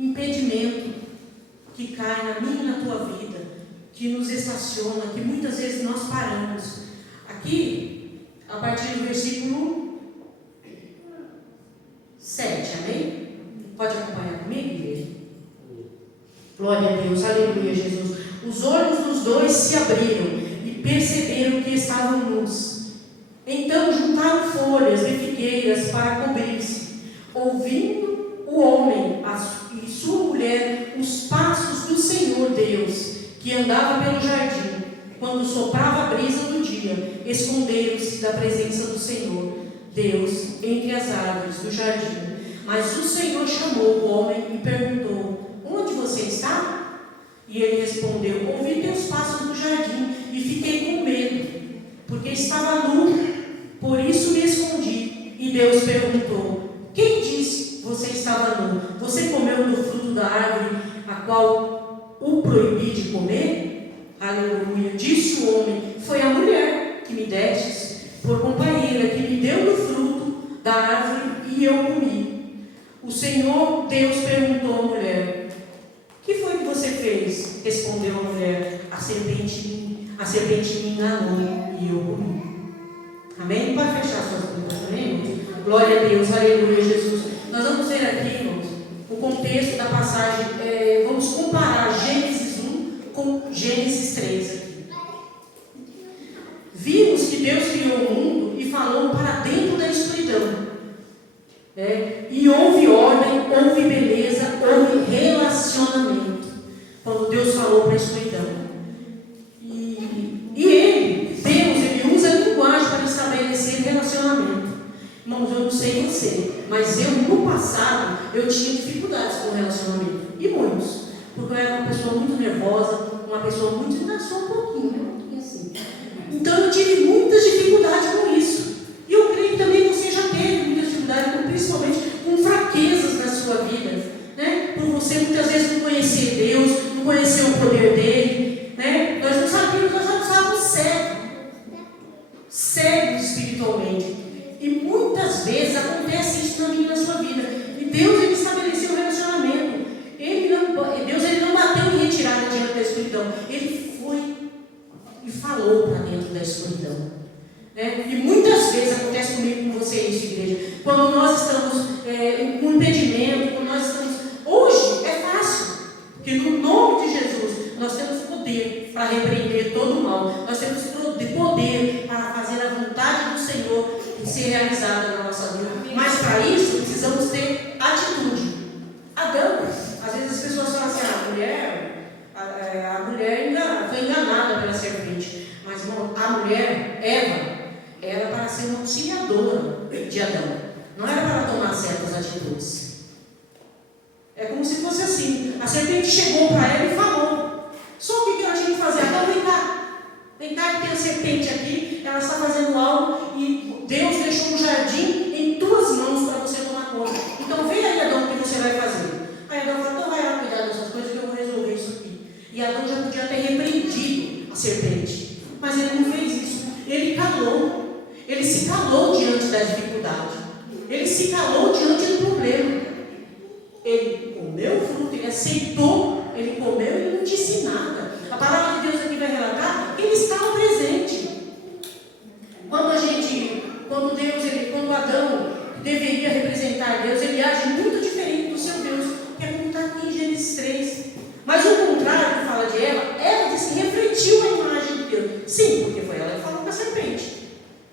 impedimento que cai na minha e na tua vida, que nos estaciona, que muitas vezes nós paramos. Aqui, a partir do versículo 7, amém? Pode acompanhar comigo, igreja? Glória a Deus, aleluia, Jesus. Os olhos dos dois se abriram e perceberam que estavam nus. Então juntaram folhas de figueiras para cobrir-se. Ouvindo o homem e sua mulher os passos do Senhor Deus, que andava pelo jardim, quando soprava a brisa do dia, esconderam-se da presença do Senhor Deus entre as árvores do jardim. Mas o Senhor chamou o homem e perguntou: onde você está? E ele respondeu: ouvi teus passos no jardim e fiquei com medo, porque estava nu, por isso me escondi. E Deus perguntou: quem disse você estava nu? Você comeu do fruto da árvore a qual o proibi de comer? Aleluia. Disse o homem: foi a mulher que me destes por companheira, que me deu do fruto da árvore e eu comi. O Senhor Deus perguntou à mulher: que foi que você fez? Respondeu a mulher: a serpente me enganou e eu comi. Amém? Pode fechar suas Bíblias também? Glória a Deus, aleluia, Jesus. Nós vamos ver aqui, irmãos, o contexto da passagem. Vamos comparar Gênesis 1 com Gênesis 3 aqui. Vimos que Deus criou o mundo e falou para dentro da escuridão. E houve ordem, houve beleza, houve relacionamento. Quando Deus falou para a escuridão. Deus, ele usa a linguagem para estabelecer relacionamento. Irmãos, eu não sei você, mas eu no passado, eu tinha dificuldades com relacionamento. E muitos. Porque eu era uma pessoa muito nervosa, uma pessoa muito... só um pouquinho, assim. Então eu tive muitas dificuldades com isso. E eu creio que também você já teve muitas dificuldades, principalmente com fraquezas na sua vida, né? Por você muitas vezes não conhecer Deus, não conhecer o poder dele, né? Nós não sabíamos, nós já estávamos cegos espiritualmente. E muitas vezes acontece isso na minha e na sua vida. E Deus, ele estabeleceu um relacionamento. Deus, ele não bateu em retirada diante da escuridão. Ele foi e falou para dentro da escuridão. E muitas vezes acontece comigo, com você, isso, igreja. Quando nós estamos com impedimento, quando nós estamos... Hoje é fácil, porque no nome de Jesus nós temos poder para repreender todo o mal. Nós temos poder para fazer a vontade do Senhor e ser realizada na nossa vida. Mas para isso precisamos ter atitude. Adão, às vezes as pessoas falam assim: a mulher foi enganada pela serpente. Mas a mulher, Eva, era para ser uma auxiliadora de Adão, não era para tomar certas atitudes. É como se fosse assim: a serpente chegou para ela e falou. Só o que ela tinha que fazer? Adão, vem cá que tem a serpente aqui, ela está fazendo algo e Deus deixou um jardim em tuas mãos para você tomar conta. Então vem aí, Adão, o que você vai fazer? Aí Adão falou: então vai lá cuidar dessas coisas que eu vou resolver isso aqui. E Adão já podia ter repreendido a serpente, mas ele não fez isso. Ele calou. Ele se calou diante da dificuldade. Ele se calou diante do problema. Ele comeu o fruto, ele aceitou, ele comeu e ele não disse nada. A palavra de Deus aqui vai relatar que ele estava presente. Quando Adão deveria representar Deus, ele age muito diferente do seu Deus, que é como está aqui em Gênesis 3. Mas o contrário que fala de Eva disse que refletiu a imagem de Deus. Sim, porque foi ela que falou com a serpente.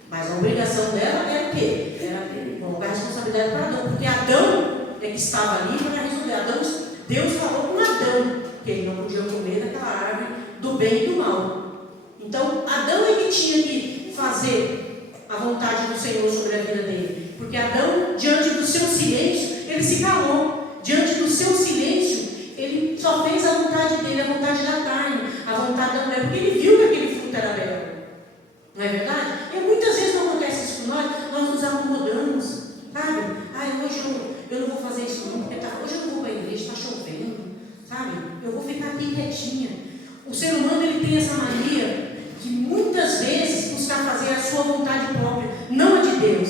Mas a obrigação dela era o quê? Era colocar a responsabilidade para Adão, porque Adão é que estava ali para resolver. Deus falou com Adão que ele não podia comer daquela árvore do bem e do mal. Então Adão é que tinha que fazer a vontade do Senhor sobre a vida dele, porque Adão, diante do seu silêncio, ele se calou. Diante do seu silêncio, ele só fez a vontade dele, a vontade da carne, a vontade da mulher, porque ele viu que aquele fruto era belo. Não é verdade? E muitas vezes não acontece isso com nós nos acomodamos, sabe? Hoje eu não vou fazer isso não, porque hoje eu não vou para a igreja, está chovendo, sabe? Eu vou ficar aqui quietinha. O ser humano, ele tem essa mania de muitas vezes buscar fazer a sua vontade própria, não a de Deus.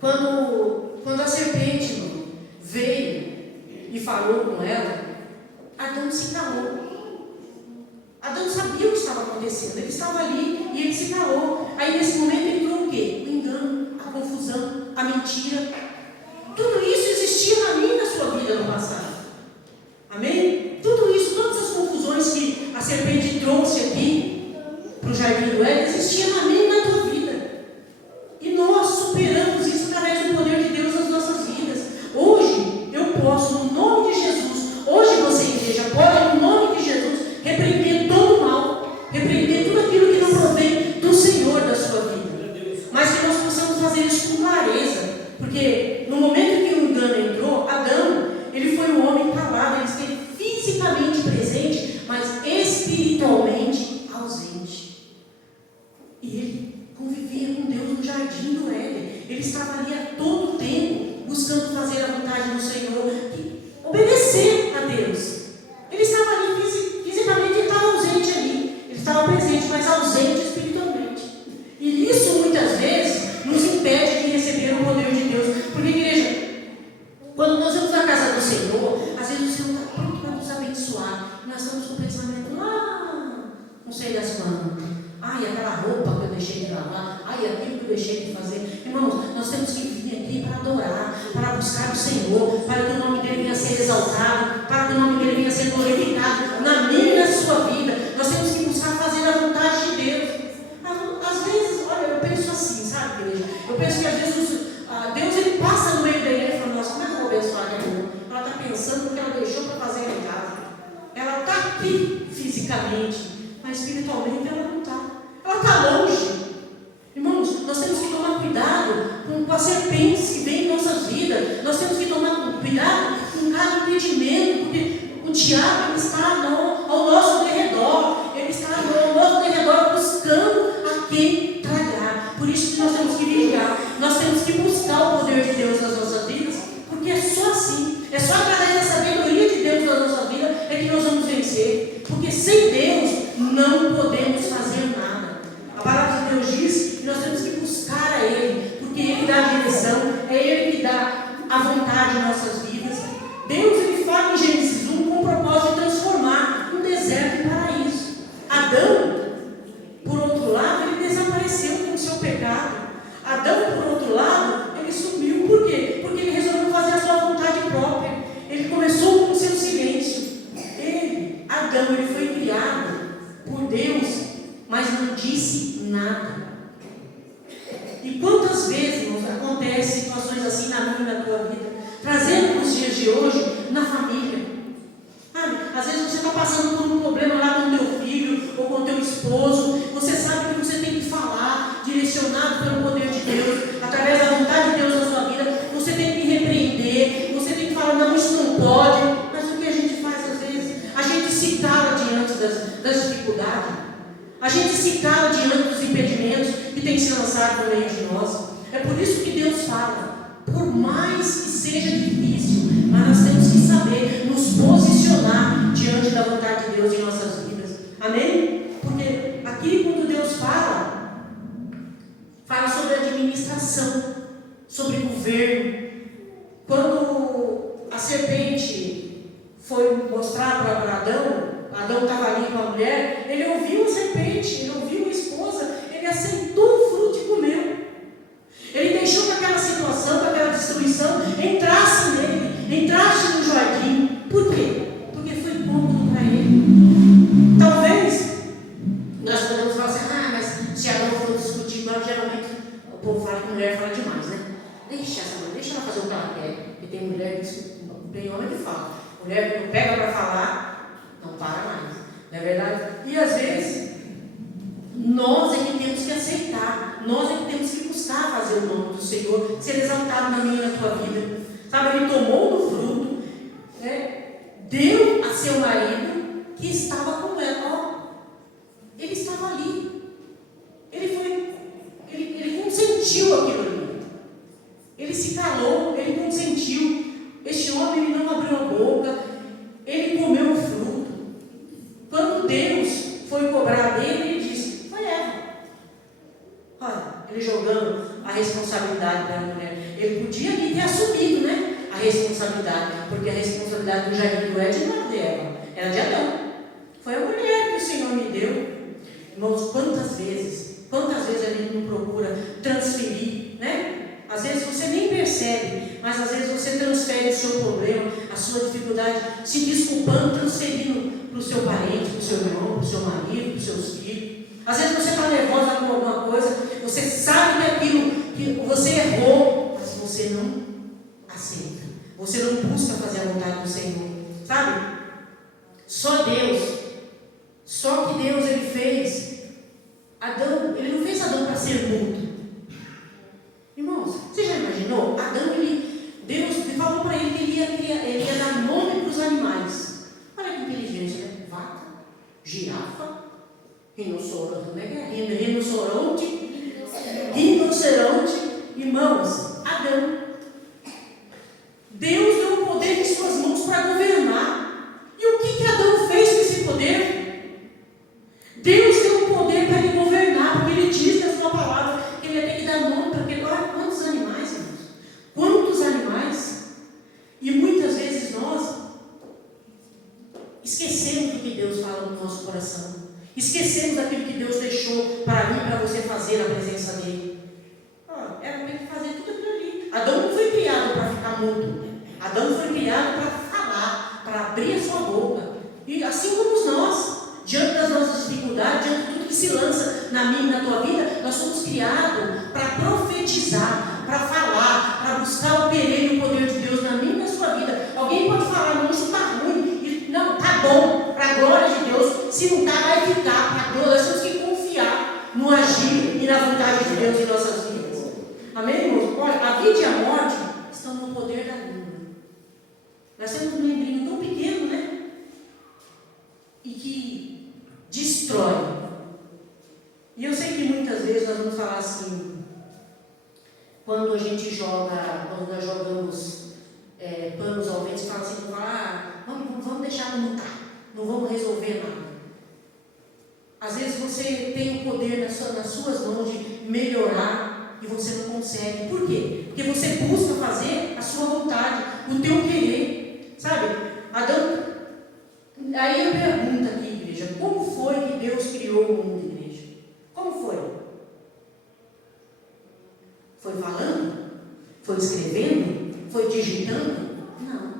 Quando a serpente veio e falou com ela, Adão se calou. Adão sabia o que estava acontecendo, ele estava ali e ele se calou. Aí nesse momento entrou o quê? O engano, a confusão, a mentira. Tudo isso existia na minha e na sua vida no passado. Amém? Tudo isso, todas as confusões que a serpente trouxe aqui para o jardim do Éden, existia na minha e na tua vida. E nós superamos isso através do poder de Deus nas nossas vidas. Hoje eu posso, no nome de Jesus, hoje você, igreja, pode, no nome de Jesus, repreender todo o mal, repreender tudo aquilo que não provém do Senhor da sua vida. Mas que nós possamos fazer isso com clareza, porque no momento que o engano entrou, Adão, ele foi um homem calado, ele esteve fisicamente presente, mas espiritualmente ausente. E ele convivia com Deus no jardim do Éden. Ele estava ali a todo tempo buscando fazer a vontade do Senhor, obedecer a Deus. Ele estava ali fisicamente, ele estava ausente ali. Ele estava presente, mas ausente espiritualmente. E isso muitas vezes nos impede de receber o poder de Deus. Porque, igreja, quando nós vamos na casa do Senhor, às vezes o Senhor está pronto para nos abençoar. Nós estamos com o pensamento lá, não sei das quando. Ai, aquela roupa que eu deixei de lavar. Ai, aquilo que eu deixei de fazer. Irmãos, nós temos que vir aqui para adorar, para buscar o Senhor, para que o nome dele venha a ser exaltado, para que o nome dele venha a ser glorificado na minha e na sua vida. Nós temos que buscar fazer a vontade de Deus. Às vezes, olha, eu penso assim, sabe, igreja? Eu penso que às vezes Deus ele passa no meio da igreja e fala, nossa, como é que eu vou abençoar aquela irmã? Ela está pensando no que ela deixou para fazer em casa. Ela está aqui fisicamente, mas espiritualmente ela não está. Ela está longe. Irmãos, nós temos que tomar cuidado com as serpentes que vêm em nossas vidas. Nós temos que tomar cuidado com cada impedimento, porque o diabo ele está ao nosso derredor. Ele está ao nosso derredor buscando a quem tragar. Por isso que nós temos que vigiar. Nós temos que buscar o poder de Deus nas nossas vidas, porque é só assim, é só através da sabedoria de Deus na nossa vida é que nós vamos vencer. Porque sem Deus não podemos fazer nada. A palavra de Deus diz que nós temos que buscar a Ele, porque Ele dá a direção, é Ele que dá a vontade em nossas vidas. Deus ele fala em Gênesis 1 com o propósito de transformar um deserto em paraíso. Adão, por outro lado, ele desapareceu com o seu pecado. Adão, por outro lado, ele sumiu. Por quê? Porque ele resolveu fazer a sua vontade própria. Ele começou com o seu silêncio. Adão, ele foi criado por Deus, mas não disse nada. E quantas vezes, irmãos, acontecem situações assim na minha e na tua vida, trazendo nos dias de hoje, na família. Às vezes você está passando por um problema lá com o teu filho, ou com o teu esposo, você sabe que você tem que falar, direcionado pelo poder de Deus, através da vontade de Deus na sua vida, você tem que repreender, você tem que falar, não, isso não pode. Mas o que a gente faz às vezes? A gente se cala diante das dificuldades, a gente se cala diante dos impedimentos que tem que ser lançado no meio de nós. É por isso que Deus fala, por mais que seja difícil, mas nós temos que saber nos posicionar diante da vontade de Deus em nossas vidas. Amém? Porque aqui quando Deus fala sobre administração, sobre governo. Quando a serpente foi mostrar para Adão estava ali com a mulher, ele ouviu a serpente, ele ouviu a esposa, ele aceitou o fruto e comeu. Ele deixou que aquela situação, que aquela destruição entrasse nele, entrasse no jardim. Por quê? Porque foi cômodo para ele. Talvez nós podemos falar assim, mas se Adão for discutir, mas geralmente o povo fala que mulher fala demais, né? Deixa ela fazer o que ela quer. Porque tem mulher que tem homem que fala. Mulher que pega para falar, não para mais. Não é verdade? E às vezes, nós é que temos que aceitar. Nós é que temos que buscar fazer o nome do Senhor ser exaltado na minha e na tua vida. Sabe, ele tomou do fruto, deu a seu marido que estava com ela. Ele estava ali. Ele consentiu aquilo ali. Ele se calou, ele consentiu. Este homem ele não abriu a boca, ele comeu o fruto. Quando Deus foi cobrar dele, ele disse, foi Eva. Olha, ele jogando a responsabilidade para a mulher. Ele podia aqui ter assumido, a responsabilidade, porque a responsabilidade responsabilidade do jardim do Éden não era de Eva, era de Adão. Foi a mulher que o Senhor me deu. Irmãos, quantas vezes a gente não procura transferir, né? Às vezes você nem percebe, mas às vezes você transfere o seu problema, a sua dificuldade, se desculpando, transferindo para o seu parente, para o seu irmão, para o seu marido, para os seus filhos. Às vezes você está nervosa com alguma coisa, você sabe que aquilo que você errou, mas você não aceita. Você não busca fazer a vontade do Senhor, sabe? Só que Deus ele fez Adão, ele não fez Adão para ser mudo. Irmãos, você já imaginou? Adão, Deus falou para ele que ele ia dar nome para os animais. Olha que inteligência, né? Vaca, girafa, rinoceronte, irmãos, Adão. Deus deu o poder em suas mãos para governar. E o que Adão fez com esse poder? Deus deu o poder para ele governar, porque ele diz na sua palavra que ele ia ter que dar nome para aquele. Olha quantos animais, irmãos. Quantos animais. E muitas vezes nós esquecemos do que Deus fala no nosso coração. Esquecemos daquilo que Deus deixou para mim, para você fazer na presença dele. Era para ele fazer tudo aquilo ali. Adão não foi criado para ficar mudo. Adão foi criado para falar, para abrir a sua boca. E assim como nós, diante das nossas dificuldades, diante de tudo que se lança na minha e na tua vida, nós somos criados para profetizar, para falar, para buscar o querer e o poder de Deus na minha e na sua vida. Alguém pode falar, não, isso está ruim, não, está bom, para a glória de Deus. Se não está, vai ficar, para a glória. Nós temos que confiar no agir e na vontade de Deus em nossas vidas. Amém, irmãos? Olha, a vida e a morte estão no poder da língua. Nós temos um membrinho tão pequeno, né? E que destrói. E eu sei que muitas vezes nós vamos falar assim, quando a gente joga, quando nós jogamos panos ao vento, fala assim, vamos deixar como está, não vamos resolver nada. Às vezes você tem o poder nas suas mãos de melhorar e você não consegue. Por quê? Porque você busca fazer a sua vontade, o teu querer. Sabe? Adão. Aí eu pergunto aqui, igreja, como foi que Deus criou o mundo, igreja? Como foi? Foi falando? Foi escrevendo? Foi digitando? Não.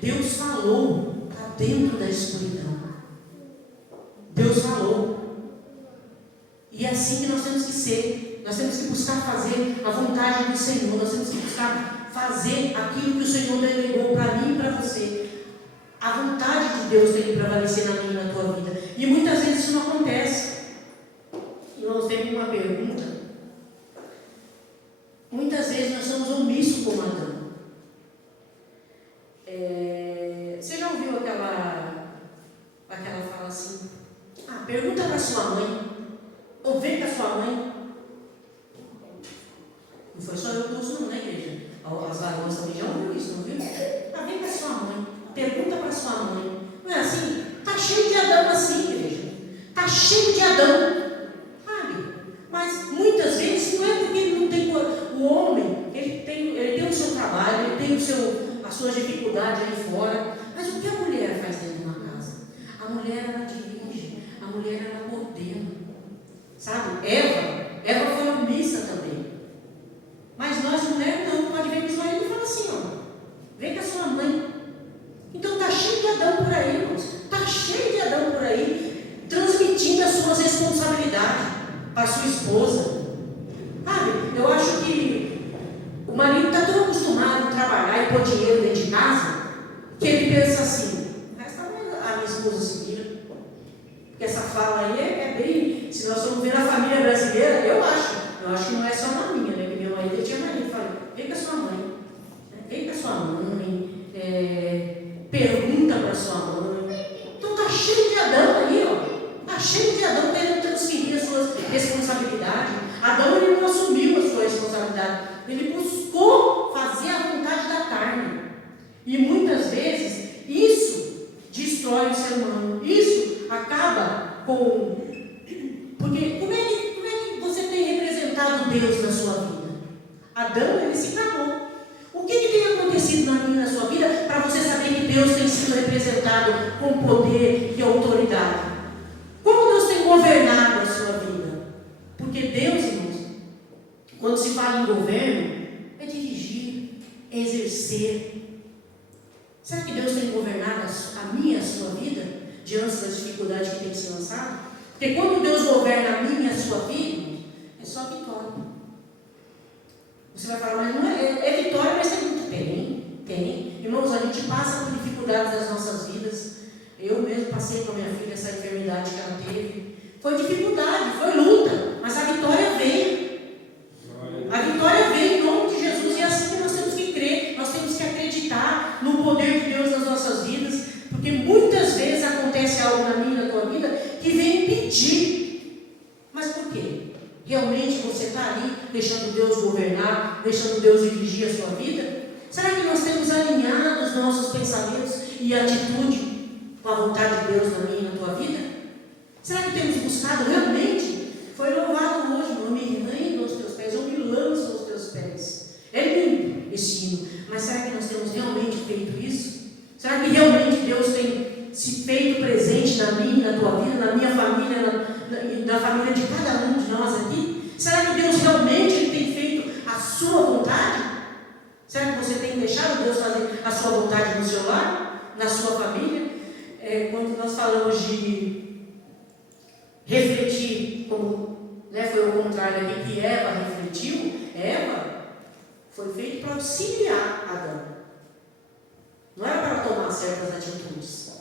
Deus falou para dentro da escuridão. Deus falou. E é assim que nós temos que ser. Nós temos que buscar fazer a vontade do Senhor. Nós temos que buscar fazer aquilo que o Senhor delegou para mim e para você. A vontade de Deus tem que prevalecer na minha e na tua vida. E muitas vezes isso não acontece. E nós temos uma pergunta. Muitas vezes nós somos omissos como Adão. Você já ouviu aquela fala assim? Pergunta para sua mãe. Ou vem com a sua mãe. Não foi só eu que ouço não, né, igreja? As varoas também já ouviram isso, não viu? Vem com a sua mãe. Pergunta para sua mãe. Não é assim? Está cheio de Adão assim, igreja. Está cheio de Adão. Sabe? Mas muitas vezes não é porque ele não tem o homem, ele tem o seu trabalho, ele tem as suas dificuldades ali fora. Mas o que a mulher faz dentro de uma casa? A mulher, ela dirige. A mulher, ela coordena. Sabe? Eva foi omissa também. Mas nós, mulher, não. Pode ver que os maridos falam assim, vem com a sua mãe. Então está cheio de Adão por aí, irmãos. Está cheio de Adão por aí, transmitindo as suas responsabilidades para a sua esposa. Sabe? Eu acho que o marido está tão acostumado a trabalhar e pôr dinheiro dentro de casa, que ele pensa assim, a minha esposa se vira. Porque essa fala aí é bem, se nós formos ver na família brasileira, eu acho que não é só na minha, né? Porque meu marido tinha marido, falei, vem com a sua mãe, vem com a sua mãe, pergunta para sua mãe. Então está cheio de Adão aí, está cheio de Adão querendo transferir as suas responsabilidades. Adão, ele não assumiu a sua responsabilidade, ele buscou fazer a vontade da carne. E muitas vezes isso destrói o ser humano. Isso acaba com... Porque como é que você tem representado Deus na sua vida? Adão, ele se calou. O que tem acontecido na minha e na sua vida para você saber que Deus tem sido representado com poder e autoridade? Como Deus tem governado a sua vida? Porque Deus, irmãos, quando se fala em governo, é dirigir, é exercer. Será que Deus tem governado a minha e a sua vida diante das dificuldades que tem que ser lançado? Porque quando Deus governa a minha e a sua vida, é só vitória. Você vai falar, mas não é vitória, mas tem muito. Tem. Irmãos, a gente passa por dificuldades nas nossas vidas. Eu mesmo passei com a minha filha essa enfermidade que ela teve. Foi dificuldade, foi luta, mas a vitória veio. A vitória veio em nome de Jesus, e é assim que nós temos que crer. Nós temos que acreditar no poder de Deus nas nossas vidas, porque muitas vezes acontece algo na minha e na tua vida que vem impedir. Mas por quê? Realmente você está ali deixando Deus governar, deixando Deus dirigir a sua vida? Será que nós temos alinhado os nossos pensamentos e atitude com a vontade de Deus na minha e na tua vida? Será que temos buscado realmente? Foi louvado hoje, eu me rendo aos teus pés, eu me lanço aos teus pés. É lindo esse hino, mas será que nós temos realmente feito isso? Será que realmente Deus tem se feito presente na minha, na tua vida, na minha família, na família de cada um de nós aqui? Será que Deus realmente tem feito a sua vontade? Será que você tem deixado Deus fazer a sua vontade no seu lar, na sua família? Quando nós falamos de refletir, como foi o contrário aqui que Eva refletiu, Eva foi feita para auxiliar Adão. Não era para tomar certas atitudes.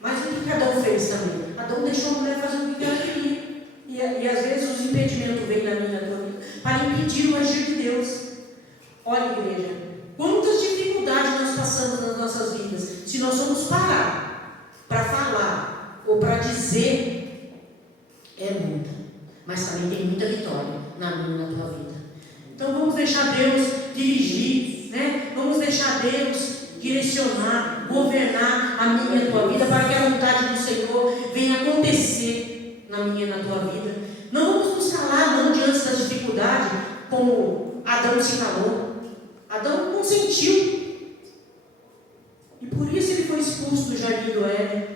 Mas o que Adão fez também? Adão deixou a mulher fazer o que ela queria. E às vezes os impedimentos vêm na minha vida para impedir o agir de Deus. Olha, igreja, quantas dificuldades nós passamos nas nossas vidas. Se nós formos parar para falar ou para dizer, é muita. Mas também tem muita vitória na minha e na tua vida. Então vamos deixar Deus dirigir, Vamos deixar Deus direcionar, governar a minha e a tua vida, para que a vontade do Senhor venha acontecer na minha e na tua vida. Não vamos nos calar não diante das dificuldades, como Adão se calou. Adão consentiu, e por isso ele foi expulso do jardim do Éden.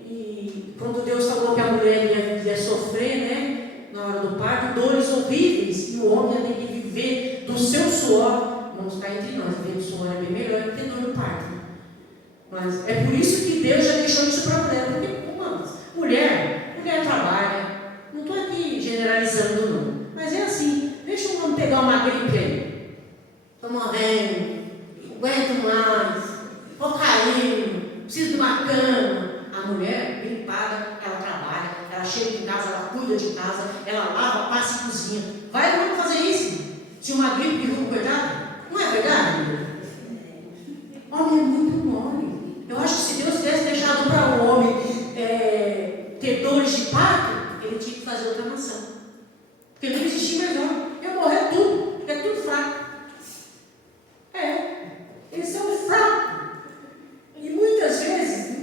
E quando Deus falou que a mulher ia sofrer, na hora do parto, dores horríveis, e o homem ia ter que viver do seu suor. Vamos ficar entre nós, viver do suor é bem melhor do que dor no parto. Mas é por isso que Deus já deixou isso para a mulher. Porque mulher trabalha. Não estou aqui generalizando não, mas é assim. Deixa um homem pegar uma gripe aí. Estou morrendo, não aguento mais, estou caindo, preciso de uma cama. A mulher, bem paga, ela trabalha, ela chega em casa, ela cuida de casa, ela lava, passa e cozinha. Vai logo fazer isso. Se uma gripe derruba, coitado, não é verdade? Homem é muito mole. Eu acho que se Deus tivesse deixado para o homem ter dores de parto, ele tinha que fazer outra nação. Porque não existia mais homem. Eu morrer tudo, é tudo fraco. Eles são fracos. E muitas vezes,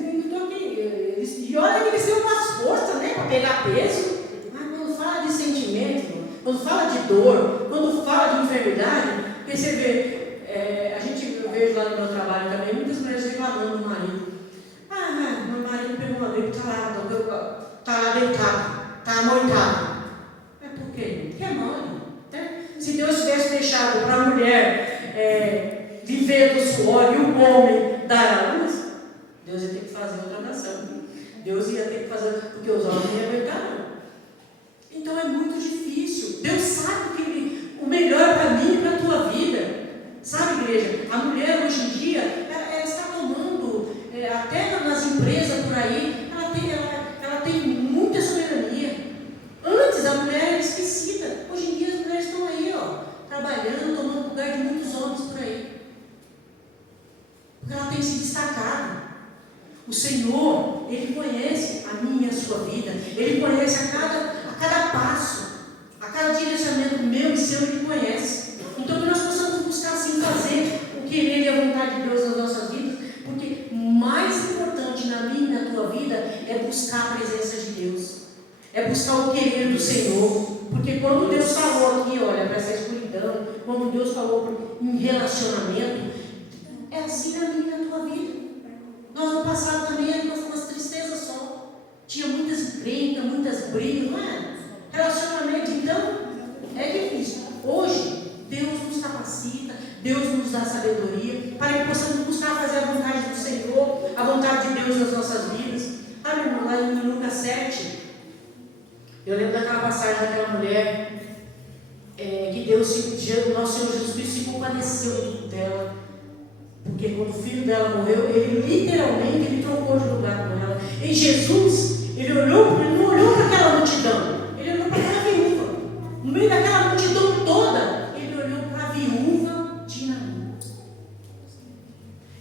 e olha que eles têm umas forças, para pegar peso. Mas quando fala de sentimento, quando fala de dor, quando fala de enfermidade, porque você vê, eu vejo lá no meu trabalho também, muitas mulheres reclamando do marido. Meu marido pegou uma gripe, está lá deitado, está amoitado. Mas por quê? Porque é mole. Se Deus tivesse deixado para a mulher viver do suor e o homem dar a luz, Deus ia ter que fazer outra nação. Deus ia ter que fazer, porque os homens não iam aguentar não. Então é muito difícil. Deus sabe o melhor para mim e para a tua vida. Sabe, igreja? A mulher hoje em dia, ela está tomando, até nas empresas por aí, ela tem muita soberania. Antes a mulher era esquecida. Hoje em dia as mulheres estão aí, trabalhando, tomando lugar de muitos homens por aí. Porque ela tem se destacado. O Senhor, Ele conhece a minha e a sua vida. Ele conhece a cada passo, a cada direcionamento meu e seu, Ele conhece. Então que nós possamos buscar assim fazer o querer e a vontade de Deus nas nossas vidas, porque o mais importante na minha e na tua vida é buscar a presença de Deus, é buscar o querer do Senhor. Porque quando Deus falou aqui, olha, para essa escuridão, quando Deus falou em relacionamento, é assim na minha e na tua vida. sabedoria, para que possamos buscar fazer a vontade do Senhor, a vontade de Deus nas nossas vidas. Ah, meu irmão, lá em Lucas 7, eu lembro daquela passagem daquela mulher que o nosso Senhor Jesus Cristo se compadeceu dela, porque quando o filho dela morreu, ele literalmente trocou de lugar com ela. E Jesus, ele não olhou para aquela multidão, ele olhou para aquela viúva. No meio daquela multidão toda, ele olhou para a viúva de Naim.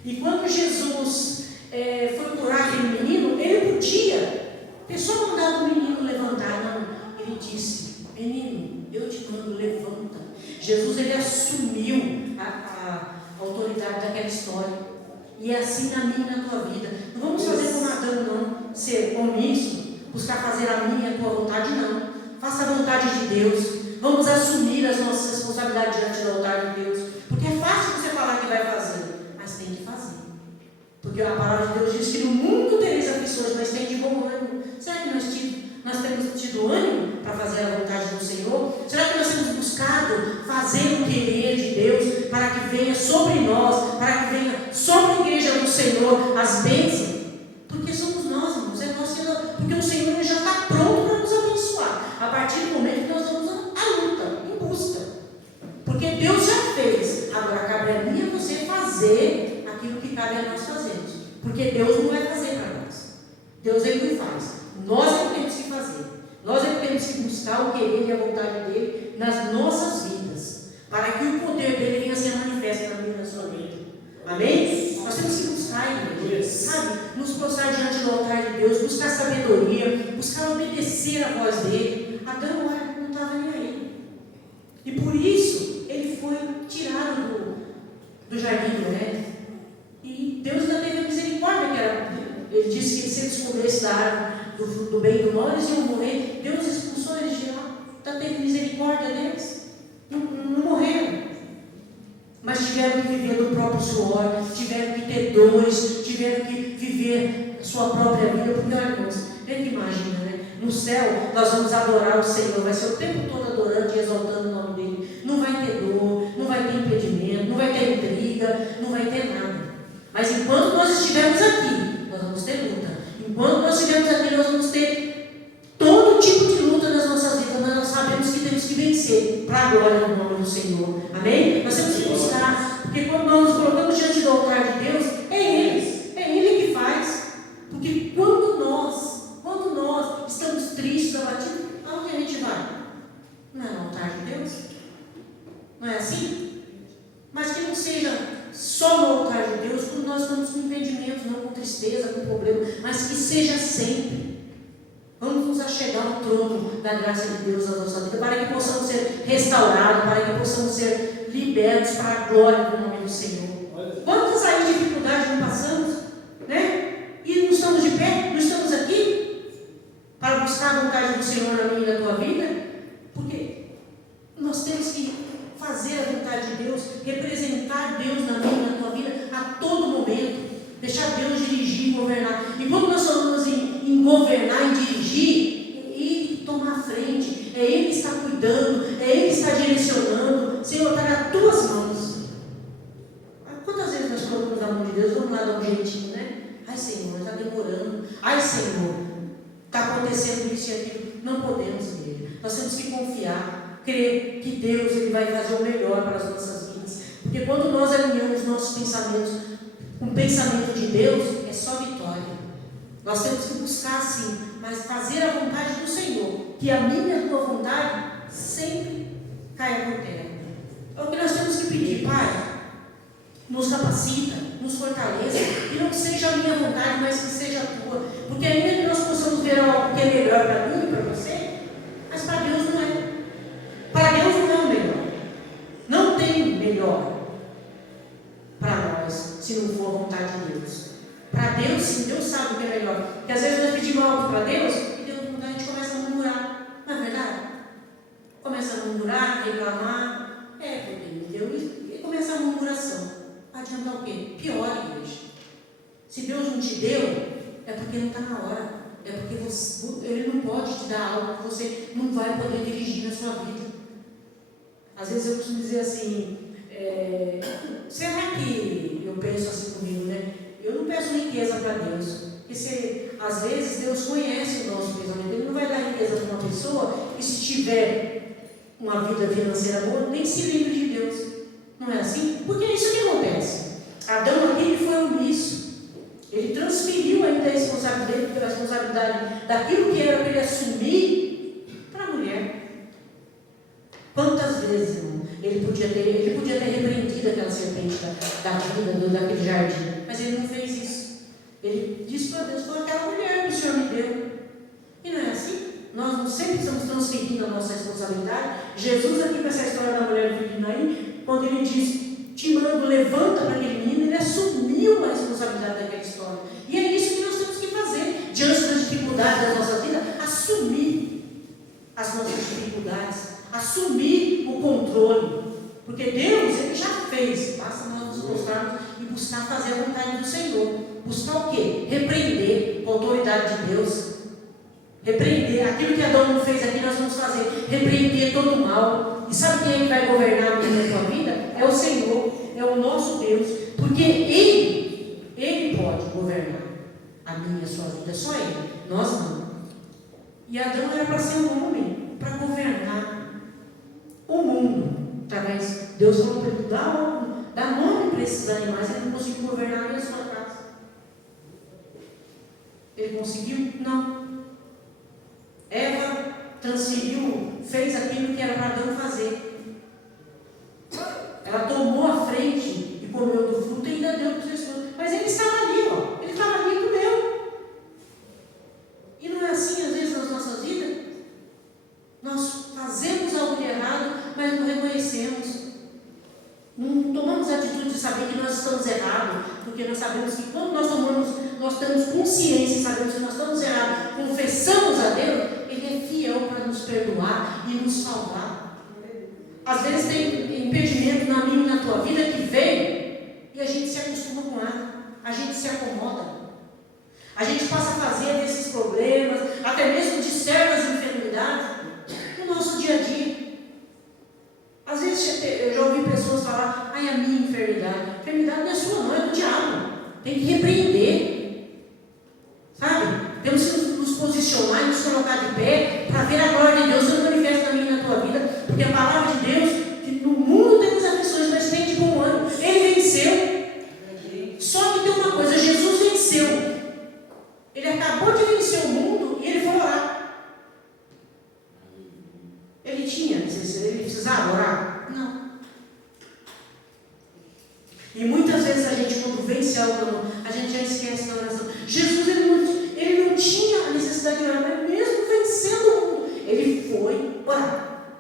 E quando Jesus foi curar aquele menino, ele podia ter só mandado o menino levantar. Não, ele disse: menino, eu te mando, levanta. Jesus, ele assumiu a autoridade daquela história. E é assim na minha e na tua vida. Não vamos fazer como Adão, não, ser omisso, buscar fazer a minha e a tua vontade, não. Faça a vontade de Deus. Vamos assumir as nossas responsabilidades diante do altar de Deus. Porque é fácil você falar que vai fazer, mas tem que fazer. Porque a palavra de Deus diz que no mundo tereis aflições, mas tem de bom ânimo. Será que nós temos tido ânimo para fazer a vontade do Senhor? Será que nós temos buscado fazer o querer de Deus para que venha sobre nós, para que venha sobre a igreja do Senhor as bênçãos? Porque somos nós, irmãos, porque o Senhor já está pronto para nos abençoar, a partir do momento que nós vamos à luta, em busca. Porque Deus já fez, agora cabe a mim e a você fazer aquilo que cabe a nós fazermos. Porque Deus não vai fazer para nós, Deus é que faz. Nós é que temos que fazer, nós é que temos que buscar o querer e a vontade dele nas nossas vidas, para que o poder dele venha a ser manifesto na minha e na sua vida. Amém? Nós temos que buscar, igreja, sabe? Nos prostrar diante do altar de Deus, buscar sabedoria, buscar obedecer a voz dele. Adão, olha, não estava nem aí. E por isso ele foi tirado do jardim do Éden. E Deus ainda teve a misericórdia, ele disse que se ele descobrisse da árvore do bem e do mal, eles iam morrer. Deus expulsou eles de lá, teve misericórdia deles, não morreram, mas tiveram que viver do próprio suor, tiveram que ter dores, tiveram que viver a sua própria vida. Porque olha, irmãos, a gente imagina, né? No céu nós vamos adorar o Senhor, vai ser o tempo todo adorando e exaltando o nome dele. Não vai ter dor, não vai ter impedimento, não vai ter intriga, não vai ter nada. Mas enquanto nós estivermos aqui, nós vamos ter luta. Enquanto nós estivermos aqui, nós vamos ter todo tipo de luta nas nossas vidas, mas nós sabemos que temos que vencer para a glória do nome do Senhor. Amém? Nós temos que buscar, porque quando nós nos colocamos diante do altar de Deus, é Ele que faz. Porque quando nós estamos tristes, abatidos, aonde a gente vai? Não é no altar de Deus? Não é assim? Mas que não seja só no altar de Deus, quando nós estamos com impedimentos, não com tristeza, com problema, mas que seja sempre. Vamos nos achegar ao trono da graça de Deus na nossa vida, para que possamos ser restaurados, para que possamos ser libertos para a glória do nome do Senhor. Quantas aí dificuldades não passamos, né? E não estamos de pé, não estamos aqui para buscar a vontade do Senhor na minha e na tua vida? Porque nós temos que fazer a vontade de Deus, representar Deus na minha e na tua vida a todo momento, deixar Deus dirigir e governar. E quando nós falamos em governar, em dirigir, é Ele tomar a frente, é Ele que está cuidando, é Ele que está direcionando. Senhor, está nas tuas mãos. Quantas vezes nós colocamos na mão de Deus, vamos lá dar um jeitinho, né? Ai, Senhor, está demorando. Ai, Senhor, está acontecendo isso e aquilo. Não podemos, igreja. Nós temos que confiar, crer que Deus ele vai fazer o melhor para as nossas vidas. Porque quando nós alinhamos nossos pensamentos com o pensamento de Deus, é só vitória. Nós temos que buscar sim, mas fazer a vontade do Senhor, que a minha e a tua vontade sempre caia por terra. É o que nós temos que pedir, Pai. Nos capacita, nos fortaleça, e não seja a minha vontade, mas que seja a tua. Porque ainda que nós possamos ver algo que é melhor para mim e para você, mas para Deus não é. Para Deus não é o melhor. Não tem melhor para nós, se não for a vontade de Deus. Para Deus, sim, Deus sabe o que é melhor. Porque às vezes nós pedimos algo para Deus, e Deus não dá, a gente começa a murmurar. Não é verdade? Começa a murmurar, reclamar. Porque Deus deu isso, e começa a murmuração. Adiantar o quê? Pior, igreja. Se Deus não te deu, é porque não está na hora. É porque Ele não pode te dar algo que você não vai poder dirigir na sua vida. Às vezes eu costumo dizer assim, será que eu penso assim comigo, né? Eu não peço riqueza para Deus, porque às vezes Deus conhece o nosso pensamento. Ele não vai dar riqueza para uma pessoa que, se tiver uma vida financeira boa, nem se livre de Deus. Não é assim? Porque é isso que acontece. Adão aqui foi omisso. Ele transferiu ainda a responsabilidade daquilo que era para ele assumir para a mulher. Quantas vezes, irmão, ele podia ter repreendido aquela serpente da vida, daquele jardim, mas ele não fez isso. Ele disse para Deus: foi aquela mulher que o Senhor me deu. E não é assim? Nós não sempre estamos transferindo a nossa responsabilidade. Jesus, aqui com essa história da mulher do filho de Naim, quando ele diz: te mando, levanta para aquele menino, ele assumiu a responsabilidade daquela história. E é isso que nós temos que fazer diante das dificuldades da nossa vida: assumir as nossas dificuldades, assumir o controle, porque Deus, Ele já fez. Basta nós nos mostrarmos e buscar fazer a vontade do Senhor. Buscar o quê? Repreender com a autoridade de Deus. Repreender aquilo que Adão não fez aqui, nós vamos fazer. Repreender todo o mal. E sabe quem é que vai governar a minha e a tua vida? É o Senhor, é o nosso Deus, porque Ele pode governar a minha e a sua vida, só Ele, nós não. E Adão era para ser um homem, para governar o mundo. Talvez Deus falou para ele: dá nome para esses animais. Ele não conseguiu governar nem a sua casa. Ele conseguiu? Não. Eva transferiu, fez aquilo que era para Adão fazer. Ela tomou a frente e comeu do fruto e ainda deu para os seus. Mas ele estava ali, ó. Ele estava ali e comeu. E não é assim, às vezes, nas nossas vidas? Nós fazemos algo de errado, mas não reconhecemos. Não tomamos a atitude de saber que nós estamos errados, porque nós sabemos que quando nós temos consciência e sabemos que nós estamos errados, confessamos a Deus, Ele é fiel para nos perdoar e nos salvar. Às vezes tem impedimento na minha e na tua vida que vem e a gente se acostuma com ela, a gente se acomoda, a gente passa a fazer desses problemas, até mesmo de certas enfermidades, no nosso dia a dia. Às vezes eu já ouvi pessoas falar: ai, a minha enfermidade. A enfermidade não é sua, não, é do diabo. Tem que repreender. Sabe? Temos que nos posicionar e nos colocar de pé para ver a glória de Deus sendo manifesta na minha e na tua vida. Porque a palavra de Deus, que no mundo tem as aflições, mas tem de bom ânimo. Ele venceu. Só que tem uma coisa: Jesus venceu. Ele acabou de vencer o mundo e ele foi orar. Ele precisava orar? Não. E muitas vezes a gente, quando vence algo, a gente já esquece da oração. Jesus, ele não tinha a necessidade de orar, mas mesmo vencendo o mundo, ele foi orar.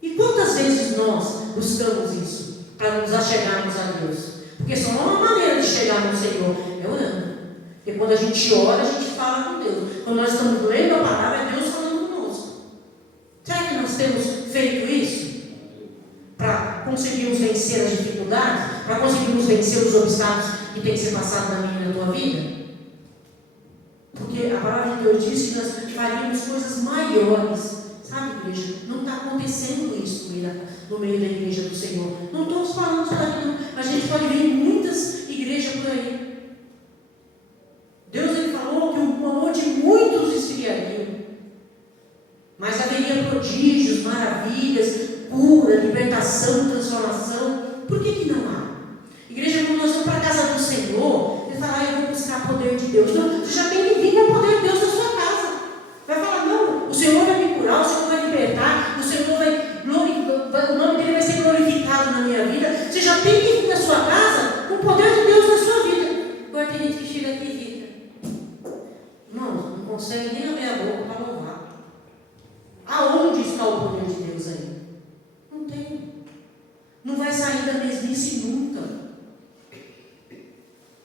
E quantas vezes nós buscamos isso para nos achegarmos a Deus? Porque só uma maneira de chegar no Senhor é orando. Porque quando a gente ora, a gente fala com Deus. Quando nós estamos lendo a palavra, é Deus falando conosco. Será que nós temos feito isso? Para conseguirmos vencer as dificuldades? Para conseguirmos vencer os obstáculos que tem que ser passado na minha e na tua vida? Porque a palavra de Deus diz que nós faríamos coisas maiores. Sabe, igreja? Não está acontecendo isso no meio da igreja do Senhor. Não estamos falando só daqui, não. A gente pode ver em muitas igrejas por aí. Deus, ele falou que o amor de muitos esfriaria. Mas haveria prodígios, maravilhas, cura, libertação, transformação. Por que não há? Igreja, quando nós vamos para a casa do Senhor, ele fala: eu vou buscar o poder de Deus. Não, você já tem que vir com o poder de Deus na sua casa. Vai falar: não, o Senhor vai me curar, o Senhor vai libertar, o Senhor o nome dele vai ser glorificado na minha vida. Você já tem que vir na sua casa com o poder de Deus na sua vida. Agora tem gente que chega aqui e fica: não consegue nem abrir a boca para louvar. Aonde está o poder de Deus aí? Não tem. Não vai sair da mesmice nunca.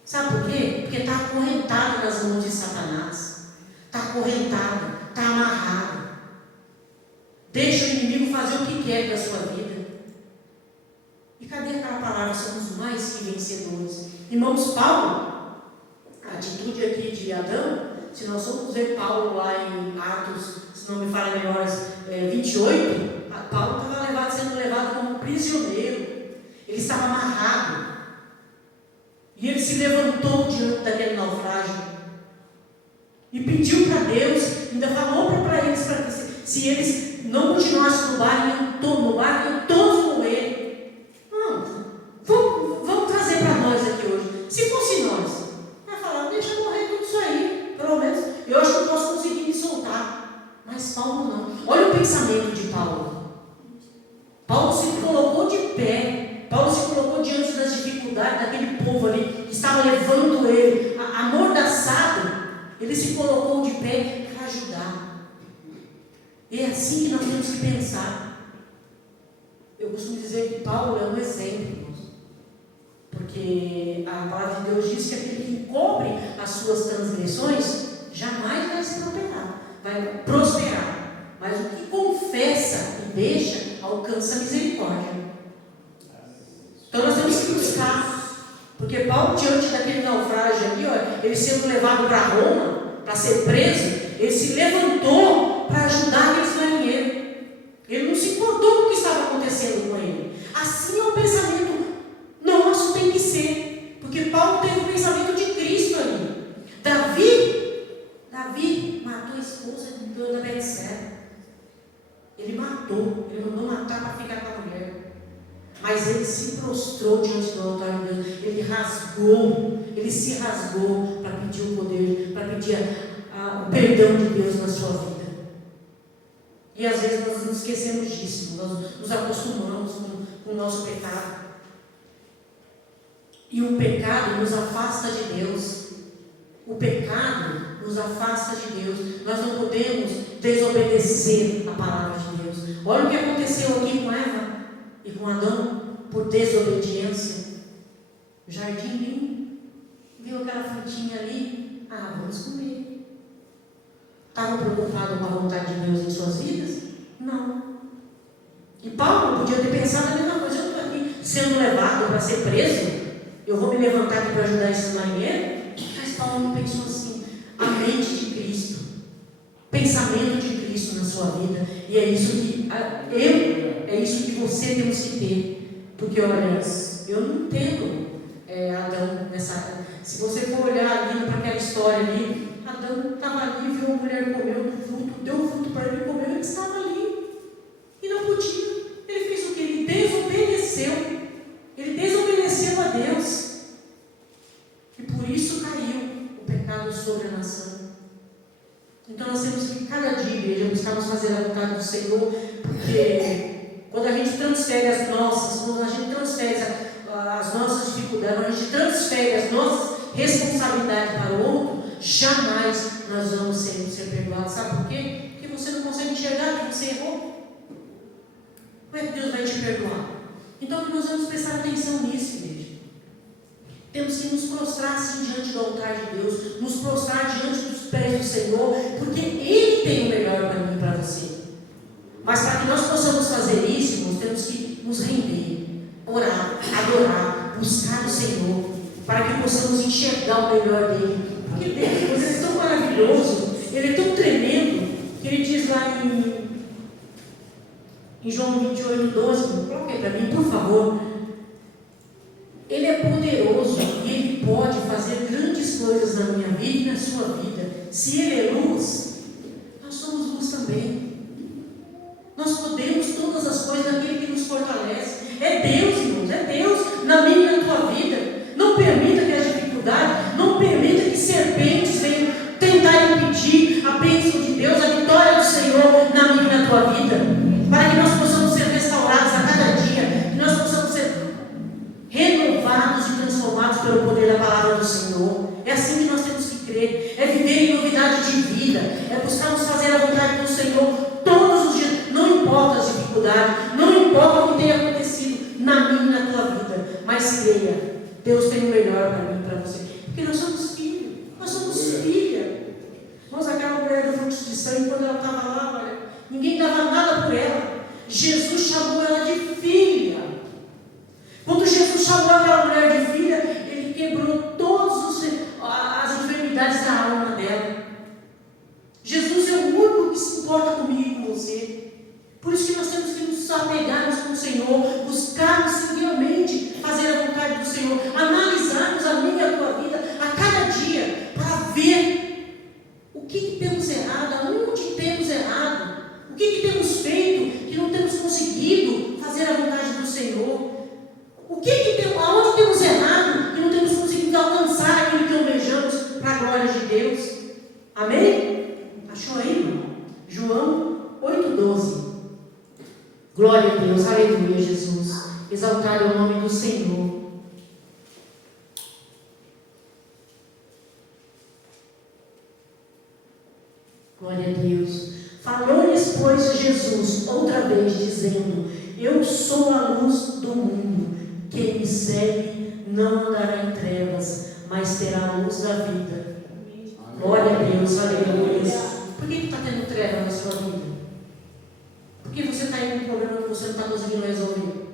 Sabe por quê? Porque está acorrentado nas mãos de Satanás. Está acorrentado, está amarrado. Deixa o inimigo fazer o que quer da sua vida. E cadê aquela palavra? Somos mais que vencedores. Irmãos, Paulo, a atitude aqui de Adão, se nós formos ver Paulo lá em Atos, se não me falha memórias, 28, Paulo estava sendo levado como prisioneiro. Ele estava amarrado. E ele se levantou diante daquele naufrágio e pediu para Deus, ainda falou para eles, se eles não continuassem no barco, iam todos morrer. Vamos trazer para nós aqui hoje. Se fosse nós, vai falar, deixa eu morrer tudo isso aí, pelo menos. Eu acho que eu posso conseguir me soltar. Mas Paulo não. Olha o pensamento de Paulo. Paulo se colocou de pé. Paulo se colocou diante das dificuldades daquele povo ali que estava levando ele, amordaçado. Ele se colocou de pé para ajudar. E é assim que nós temos que pensar. Eu costumo dizer que Paulo é um exemplo, porque a palavra de Deus diz que aquele que encobre as suas transgressões jamais vai prosperar. Mas o que confessa e deixa alcança a misericórdia. Então nós temos que buscar, porque Paulo, diante daquele naufrágio ali, ele sendo levado para Roma, para ser preso, ele se levantou para ajudar aqueles marinheiros. Ele não se importou com o que estava acontecendo com ele. Assim é o pensamento nosso, tem que ser, porque Paulo teve o pensamento de Cristo ali. Davi matou a esposa da Betseba. Ele matou, ele mandou matar para ficar com a mulher. Mas ele se prostrou diante do altar de Deus. Ele se rasgou para pedir o poder, para pedir o perdão de Deus na sua vida. E às vezes nós nos esquecemos disso, nós nos acostumamos com o nosso pecado. E o pecado nos afasta de Deus. O pecado nos afasta de Deus. Nós não podemos desobedecer a palavra de Deus. Olha o que aconteceu aqui com Eva e com Adão, por desobediência. O jardim viu aquela frutinha ali, vamos comer. Estavam preocupados com a vontade de Deus em suas vidas? Não. E Paulo podia ter pensado a mesma coisa. Eu estou aqui sendo levado para ser preso, eu vou me levantar aqui para ajudar esses marinheiros. Mas Paulo não pensou assim. A mente de Cristo, pensamento de Cristo na sua vida. E é isso que você temos que ter. Porque olha, eu não entendo Adão nessa. Se você for olhar ali para aquela história ali, Adão estava ali, viu uma mulher comeu do fruto, deu o fruto para ele comer, ele estava ali e não podia. Ele fez o que? Ele desobedeceu a Deus, e por isso caiu o pecado sobre a nação. Então nós temos que cada dia, igreja, buscarmos fazer a vontade do Senhor, porque quando a gente transfere as nossas dificuldades, quando a gente transfere as nossas responsabilidades para o outro, jamais nós vamos ser perdoados. Sabe por quê? Porque você não consegue enxergar que você errou. Como é que Deus vai te perdoar? Então nós vamos prestar atenção nisso, igreja. Temos que nos prostrar assim diante do altar de Deus, nos prostrar diante dos pés do Senhor, porque Ele tem o melhor para mim e para você. Mas para que nós possamos fazer isso, nós temos que nos render, orar, adorar, buscar o Senhor, para que possamos enxergar o melhor dele. Porque Deus, Ele é tão maravilhoso, Ele é tão tremendo, que Ele diz lá em João 28:12, coloque para mim, por favor. Ele é poderoso e Ele pode fazer grandes coisas na minha vida e na sua vida. Se Ele é luz, nós somos luz também. Nós podemos todas as coisas naquele que nos fortalece. É Deus, irmãos, é Deus na minha e na tua vida. Não permita que as dificuldades, não permita que serpentes venham tentar impedir a bênção de Deus, a vitória do Senhor na minha e na tua vida. Para que nós possamos ser restaurados a cada dia, que nós possamos ser renovados e transformados pelo poder da palavra do Senhor. É assim que nós temos que crer. É viver em novidade de vida. É buscarmos fazer a vontade do Senhor todos os dias. Não importa as dificuldades, não importa o que tenha acontecido na minha e na tua vida, mas creia, Deus tem o melhor para mim e para você. Porque nós somos filhos, nós somos filha. Irmãos, aquela mulher do fluxo de sangue, quando ela estava lá, olha, ninguém dava nada por ela. Jesus chamou ela de filha. Quando Jesus chamou aquela mulher de filha, Ele quebrou todas as enfermidades da alma dela. Jesus é o único que se importa comigo e com você. Por isso que nós temos que nos apegarmos com o Senhor, buscarmos realmente olhos de Deus. Amém? Achou aí, irmão? João 8,12. Glória a Deus, aleluia, Jesus. Exaltado é o nome do Senhor. Glória a Deus. Falou-lhes, pois, Jesus outra vez, dizendo: eu sou a luz do mundo. Quem me segue não andará em trevas, mas terá a luz da vida. Glória a Deus, aleluia. Por que está tendo treva na sua vida? Por que você está em um problema que você não está conseguindo resolver?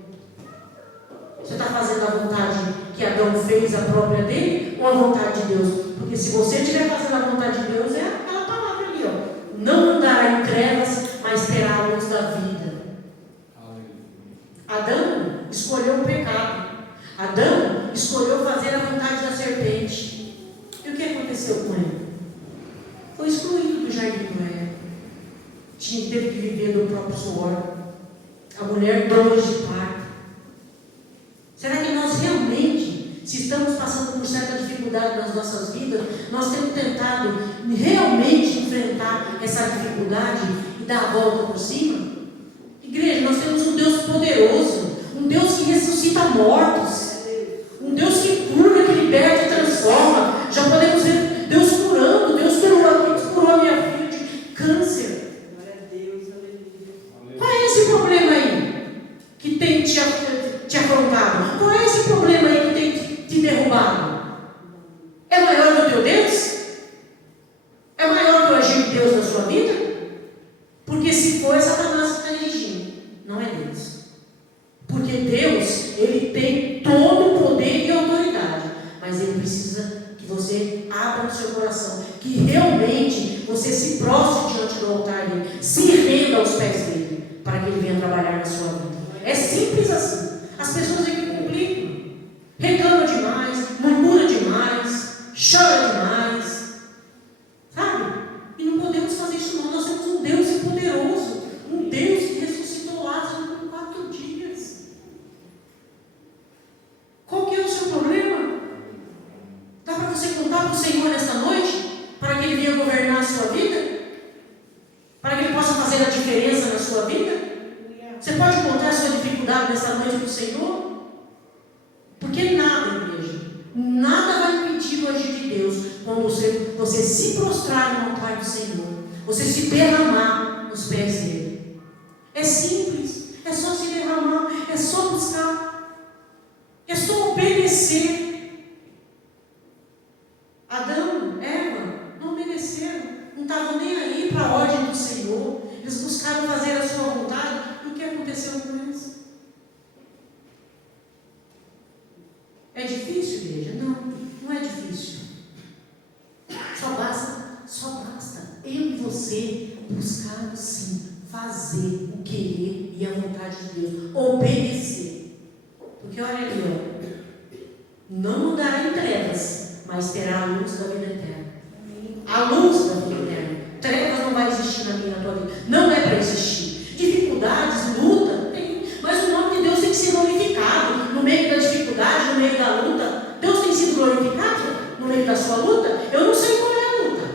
Você está fazendo a vontade que Adão fez, a própria dele, ou a vontade de Deus? Porque se você estiver fazendo a vontade de Deus, é aquela palavra ali, ó. Não andará em trevas, mas terá a luz da vida. Adão escolheu o pecado. Adão escolheu fazer a vontade da serpente. E o que aconteceu com ele? Foi excluído do jardim do Éden. Teve que viver do próprio suor. A mulher, dores de parto. Será que nós realmente, se estamos passando por certa dificuldade nas nossas vidas, nós temos tentado realmente enfrentar essa dificuldade e dar a volta por cima? Igreja, nós temos um Deus poderoso, um Deus que ressuscita mortos, um Deus que cura, que liberta e transforma. Já podemos ver Deus curando. Deus curou a minha filha de câncer. Qual é esse problema aí que tem te afrontado? Qual é esse problema aí que tem te derrubado? É maior do que o Deus? É maior que o agir de Deus na sua vida? Porque se for, é Satanás que está dirigindo, não é Deus. Porque Deus, Ele tem todo o poder e autoridade, mas Ele precisa que você abra o seu coração, que realmente você se prostre diante do altar dele, se renda aos pés dele, para que ele venha trabalhar na sua vida. É simples assim. As pessoas aqui complicam, reclamam demais, murmuram demais, choram demais, sabe? E não podemos fazer isso não. Nós temos um Deus poderoso, um Deus que ressuscitou Lázaro por 4 dias. Qual que é o seu problema? Dá para você contar para o Senhor nesta noite? Para que Ele venha governar a sua vida? Para que Ele possa fazer a diferença na sua vida? Você pode contar a sua dificuldade nesta noite para o Senhor? Porque nada, igreja, nada vai impedir o agir de Deus quando você se prostrar no altar do Senhor, você se derramar nos pés dele. É simples, é só se derramar, é só buscar, é só obedecer. Adão, Eva, não obedeceram, não estavam nem aí para a ordem do Senhor, eles buscaram fazer a sua vontade, e o que aconteceu com eles? É difícil, igreja? Não, não é difícil. Só basta eu e você buscarmos sim, fazer o querer e a vontade de Deus, obedecer. Porque olha ali, ó, não andará em trevas, mas terá a luz da vida eterna. A luz da vida eterna. Trevas não vai existir na minha e na tua vida. Não é para existir. Dificuldades, luta, tem, mas o nome de Deus tem que ser glorificado. No meio da dificuldade, no meio da luta, Deus tem sido glorificado no meio da sua luta. Eu não sei qual é a luta,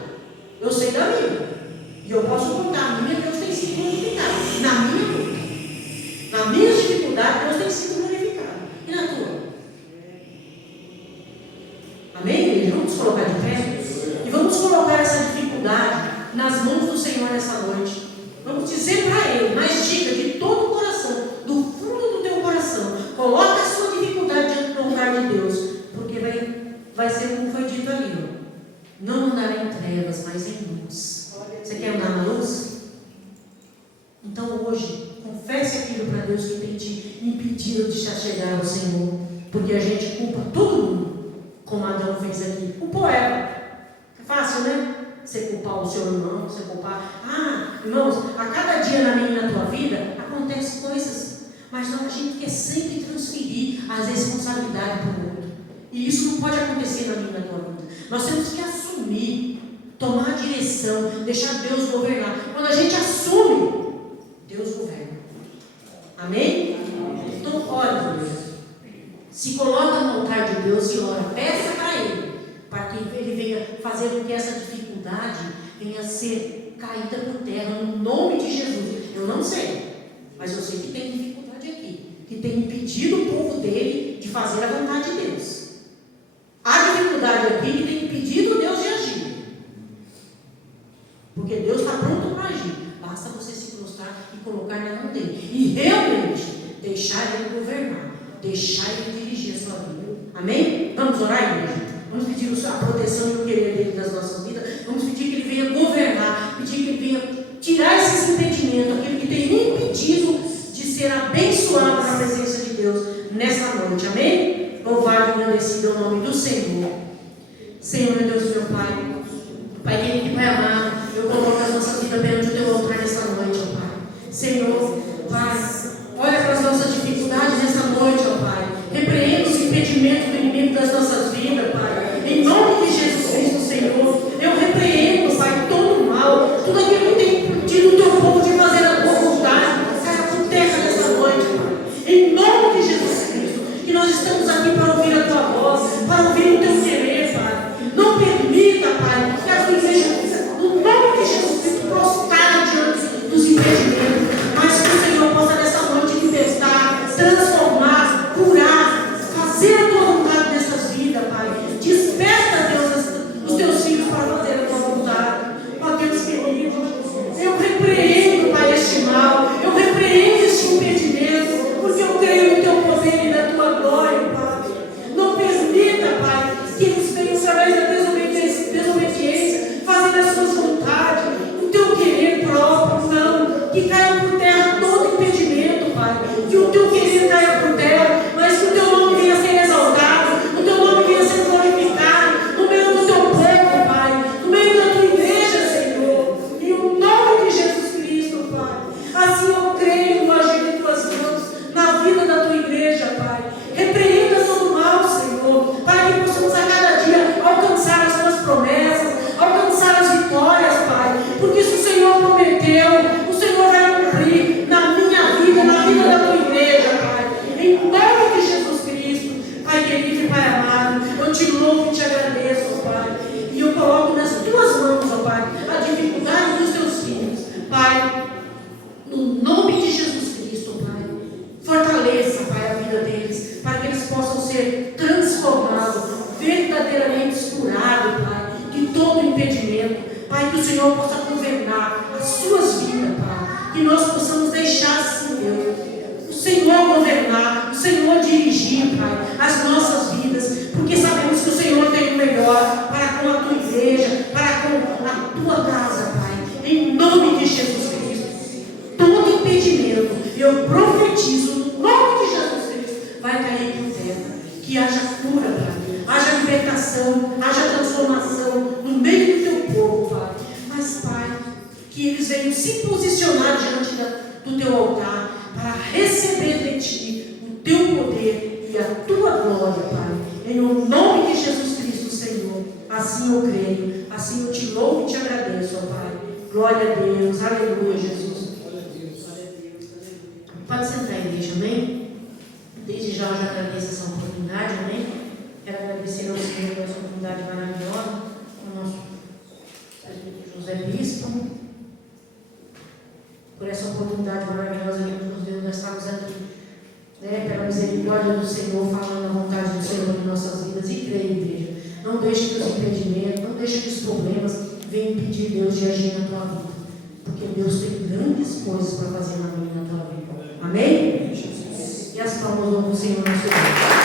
eu sei da minha. E eu posso contar, a minha Deus tem sido glorificado. Na minha luta, na minha dificuldade, Deus tem sido glorificado. E na tua? Amém, igreja? Vamos colocar de pé e vamos colocar essa dificuldade nas mãos do Senhor nessa noite. Vamos dizer para Ele, mas diga de todo o coração, do fundo do teu coração, coloca a sua dificuldade diante do altar de Deus, porque vai ser como foi dito ali, ó. Não andará em trevas, mas em luz. Você quer andar na luz? Então hoje, confesse aquilo para Deus que tem te impedido de se chegar ao Senhor, porque a gente culpa todo mundo, como Adão fez aqui. Culpou Eva. É fácil, né? Você culpar o seu irmão, você culpar. Irmãos, a cada dia na minha e na tua vida acontecem coisas, mas a gente quer sempre transferir as responsabilidades para o outro. E isso não pode acontecer na minha e na tua vida. Nós temos que assumir, tomar a direção, deixar Deus governar. Quando a gente assume, Deus governa. Amém? Então, ora, Deus. Se coloca no altar de Deus e ora, peça para Ele, para que Ele venha fazer com que essa dificuldade venha a ser caída por terra, no nome de Jesus. Eu não sei, mas eu sei que tem dificuldade aqui, que tem impedido o povo dele de fazer a vontade de Deus. Há dificuldade aqui que tem impedido Deus de agir. Porque Deus está pronto para agir. Basta você se prostrar e colocar na mão dele. E realmente deixar ele governar. Deixar ele dirigir a sua vida. Amém? Vamos orar, igreja? Vamos pedir a proteção e o querer dele das nossas vidas. Vamos pedir que ele venha governar. Pedir que ele venha tirar esses impedimentos. Aquilo que tem impedido de ser abençoado na presença de Deus nessa noite. Amém? Louvado e agradecido ao nome do Senhor. Senhor, meu Deus, meu Pai. Pai querido e Pai amado, eu coloco as nossas vidas perante o Teu altar nessa noite, ó Pai. Senhor, Pai, olha para as nossas dificuldades nessa noite, ó Pai. Repreenda os impedimentos do inimigo das nossas vidas, Pai. Em nome de Jesus Cristo, Senhor, eu repreendo, Pai, todo o mal, tudo aquilo que tem impedido o Teu povo de fazer a Tua vontade, caia por terra nessa noite, Pai. Em nome de Jesus Cristo, que nós estamos aqui para ouvir a Tua voz, para ouvir o Teu querer, Pai. Não permita, Pai, que a Tua igreja, no nome de Jesus Cristo, prostrar diante dos impedimentos, mas que o Senhor possa nessa noite libertar, transformar, curar, fazer a Tua vontade nessas vidas, Pai. Desperta, Deus, os Teus filhos para fazer a Tua vontade. Ó Deus querido, eu repreendo, Pai, este mal, eu repreendo este impedimento, porque eu creio no Teu poder e na Tua glória, Pai. Não permita, Pai, que eles venham através da desobediência, fazer as suas vontades, o Teu querer próprio, não, que caia por terra todo impedimento, Pai, que o Teu querer caia por terra, mas que o Teu nome venha a ser exaltado, o Teu nome venha a ser glorificado, no meio do Teu povo, Pai, no meio da Tua igreja, Senhor, em o nome de Jesus Cristo, Pai. Assim eu creio no agir de Tuas mãos, na vida da Tua igreja, Pai. Repreenda todo o mal, Senhor, para que possamos a cada dia alcançar as Tuas promessas, alcançar as vitórias, Pai, porque se o Senhor prometeu, o Senhor vai cumprir na minha vida, na vida da Tua igreja, Pai, em nome de Jesus Cristo. Pai querido e Pai amado, eu Te louvo e Te agradeço, Pai, e eu coloco nas Tuas mãos, ó Pai, a dificuldade dos Teus filhos, Pai, no nome de Jesus Cristo, Pai. Fortaleça, Pai, a vida deles, para que eles possam ser transformados, verdadeiramente curados, Pai, de todo impedimento. Pai, que o Senhor possa governar as suas vidas, Pai. Que nós possamos deixar, assim, Deus, o Senhor governar, o Senhor dirigir, Pai, as nossas vidas, porque sabemos que o Senhor tem o melhor para com a Tua igreja, para com a Tua casa, Pai. Em nome de Jesus Cristo, todo impedimento, eu profetizo no nome de Jesus Cristo, vai cair por terra. Que haja cura, Pai, haja libertação, haja transformação no meio do Teu povo, Pai. Mas, Pai, que eles venham se posicionar diante do Teu altar para receber de Ti o Teu poder e a Tua glória, Pai. Em nome de Jesus Cristo, Senhor. Assim eu creio, assim eu Te louvo e Te agradeço, ó Pai. Glória a Deus, aleluia, Jesus. Pode sentar, igreja, amém? Desde já eu já agradeço essa oportunidade, amém? Quero agradecer ao Senhor por essa oportunidade maravilhosa, ao nosso José Bispo, por essa oportunidade maravilhosa que nos deu, nós estamos aqui, né, pela misericórdia do Senhor, falando a vontade do Senhor em nossas vidas. E creia, igreja, não deixe que os impedimentos, não deixe que os problemas venham impedir Deus de agir na tua vida, porque Deus tem grandes coisas para fazer na minha e na tua vida. Amém? E as palmas do Senhor nosso Deus.